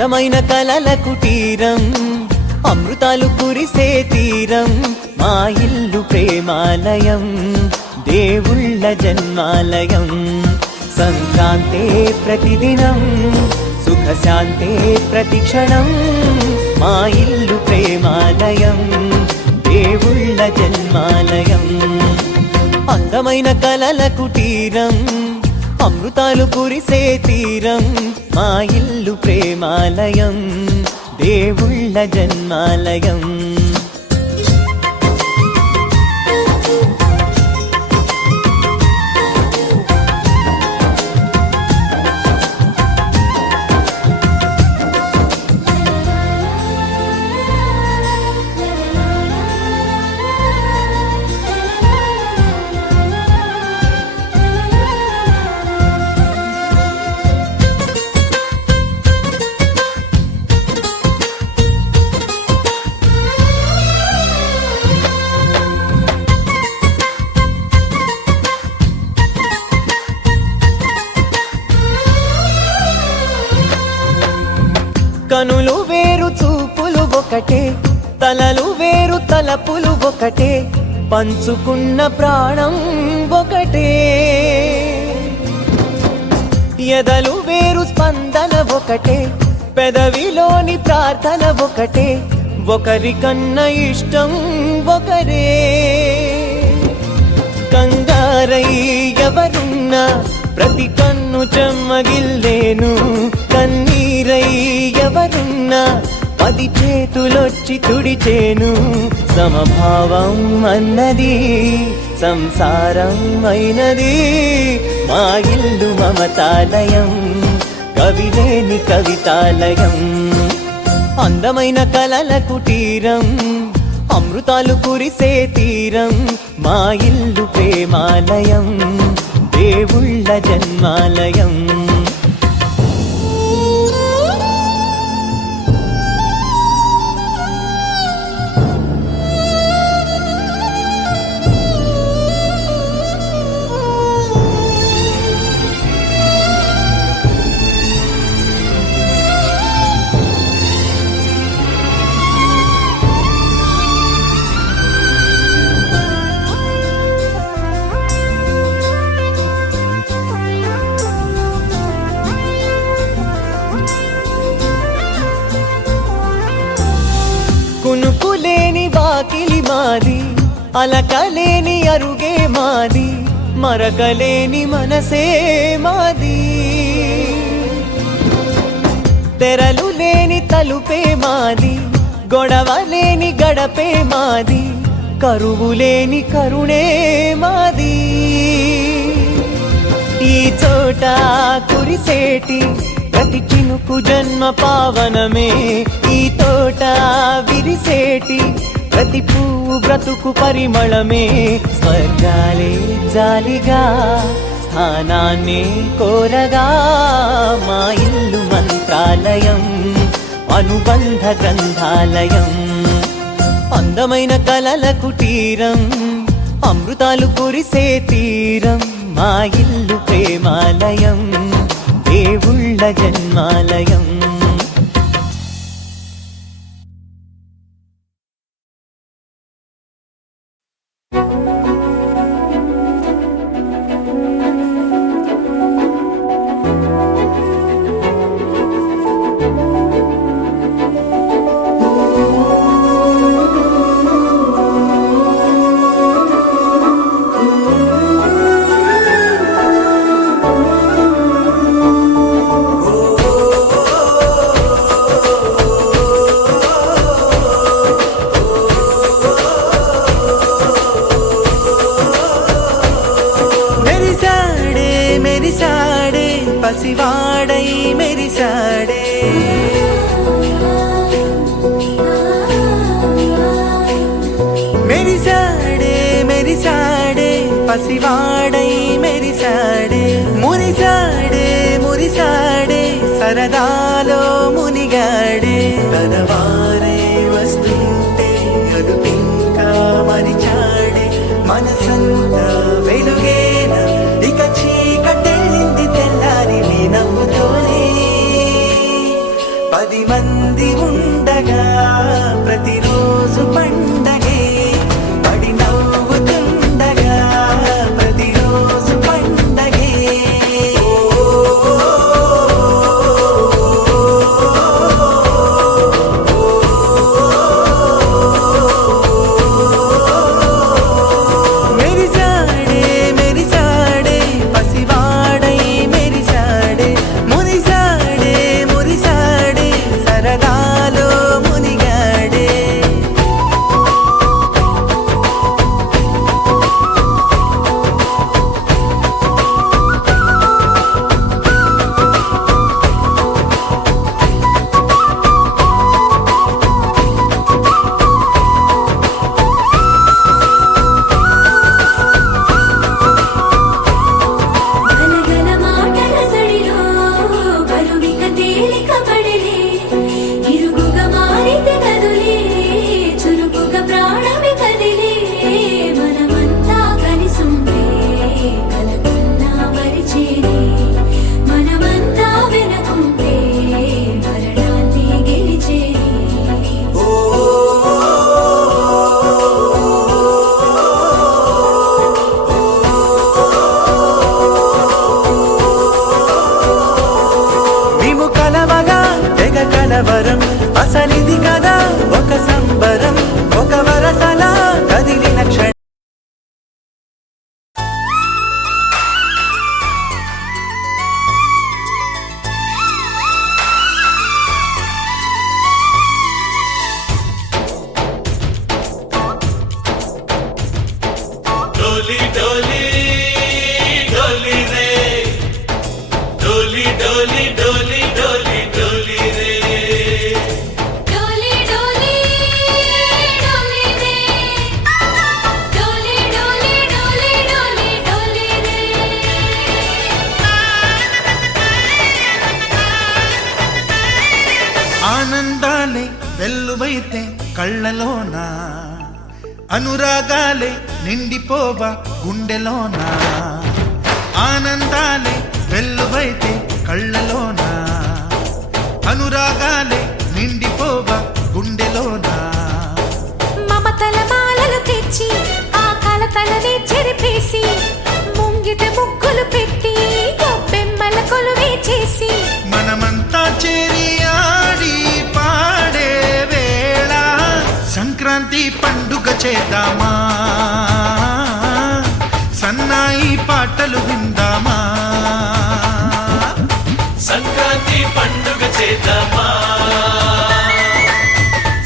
అందమైన కలల కుటీరం, అమృతాలు కురిసే తీరం, మా ఇల్లు ప్రేమాలయం, దేవుళ్ళ జన్మాలయం. సంక్రాంతే ప్రతిదినం, సుఖశాంతే ప్రతిక్షణం, మా ఇల్లు ప్రేమాలయం, దేవుళ్ళ జన్మాలయం. అందమైన కలల కుటీరం, అమృతాలు కురిసే తీరం, మా ఇల్లు ప్రేమాలయం, దేవుళ్ళ జన్మాలయం. కనులు వేరు చూపులు ఒకటే, తలలు వేరు తలపులు ఒకటే, పంచుకున్న ప్రాణం ఒకటే. ఎదలు వేరు స్పందన ఒకటే, పెదవిలోని ప్రార్థన ఒకటే, ఒకరికన్నా ఇష్టం ఒకరే. కంగారై ఎవరున్నా ప్రతి కన్ను చెమ్మగిల్లేను, కన్నీరై ఎవరున్నా 10 చేతులొచ్చి తుడిచేను. సమభావం అన్నది సంసారం అయినది, మా ఇల్లు మమతాలయం, కవిలేని కవితాలయం. అందమైన కలల కుటీరం, అమృతాలు కురిసే తీరం, మా ఇల్లు ప్రేమాలయం, దేవుళ్ళ జన్మాలయం. కునుకులేని వాకిలి మాది, అలకలేని అరుగే మాది, మరకలేని మనసే మాది. తెరలు లేని తలుపే మాది, గొడవలేని గడపే మాది, కరువులేని కరుణే మాది. ఈ చోట కురిసేటి ప్రతి చినుకు జన్మ పావనమే, ఈ తోట విరిసేటి ప్రతి పువ్వు బ్రతుకు పరిమళమే. స్వర్గాలే జాలిగా స్థానాన్ని కోరగా, మా ఇల్లు మంత్రాలయం, అనుబంధ గ్రంథాలయం. అందమైన కలల కుటీరం, అమృతాలు కురిసే తీరం, మా ఇల్లు ప్రేమాలయం, దేవుళ్ళ జన్మాలయం. పసివాడై మెరిసాడే, మెరిసాడే మెరిసాడే పసివాడై మెరిసాడే, మురిసాడే మురిసాడే సరదాలో మునిగాడే. తనవారే వస్తుంటే అదుపింకా మరిచాడే, మనసంతా వెలుగేన ఇక చీకటెళ్ళింది తెల్లారి నీ నవ్వుతోనే. 10 కలవగా తెగ కలవరం అసలిది కదా ఒక సంబరం ఒక వరసలా కదిలిన క్షణం डोली डोली डोली रे डोली डोली डोली डोली डोली रे डोली डोली डोली रे डोली डोली डोली डोली डोली रे ఆనందాలే వెల్లువైతే కళ్ళలోనా అనురాగాలే నిండిపోవా గుండెలోనా ఆనందాలే వెల్లువైతే కళ్ళలోనా అనురాగాలే నిండిపోవా గుండెలోనా మమతల మాలలు తెచ్చి ఆ కలతలని చెరిపేసి ముంగిట ముగ్గులు పెట్టి గొప్పెమ్మల కొలువే చేసి మనమంతా చేరి ఆడి పాడే వేళ సంక్రాంతి పండుగ చేద్దామా సన్నాయి పాటలు విందామా సంక్రాంతి పండుగ చేద్దామా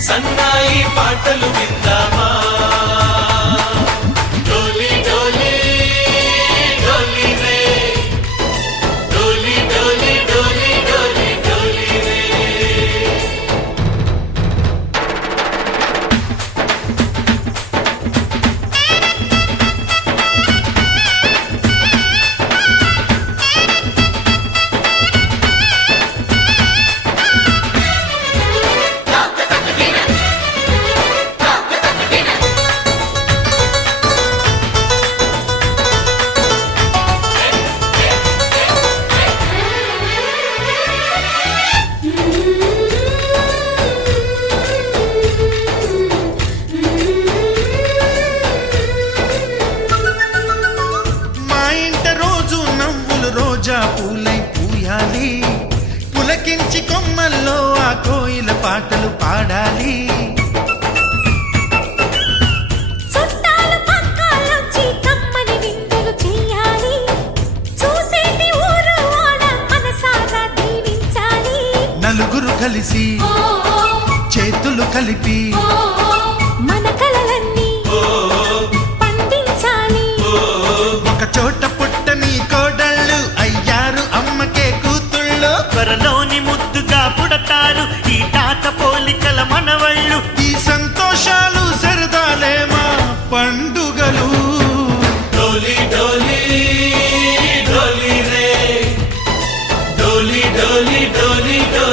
సన్నాయి పాటలు విందామా డోలి డోలి డోలి రే డోలి డోలి డోలి డోలి డోలి రే మా ఇంట రోజు నవ్వులు రోజా పూలై పూయాలి పులకించి కొమ్మల్లో ఆ కోయిల పాటలు పాడాలి చుట్టాలు పక్కాలొచ్చి కమ్మని విందులు చెయ్యాలి చూసేటి ఊరు వాడ మనసారా దీవించాలి నలుగురు కలిసి చేతులు కలిపి మన కలలన్నీ పండించాలి ఒక చోట పుట్టని కోడళ్ళు అయ్యారు అమ్మకే కూతుళ్ళు త్వరలోని ముద్దుగా పుడతారు ఈ తాత పోలికల మనవళ్ళు ఈ సంతోషాలు సరదాలే మా పండుగలు डोली डोली डोली रे डोली डोली डोली डोली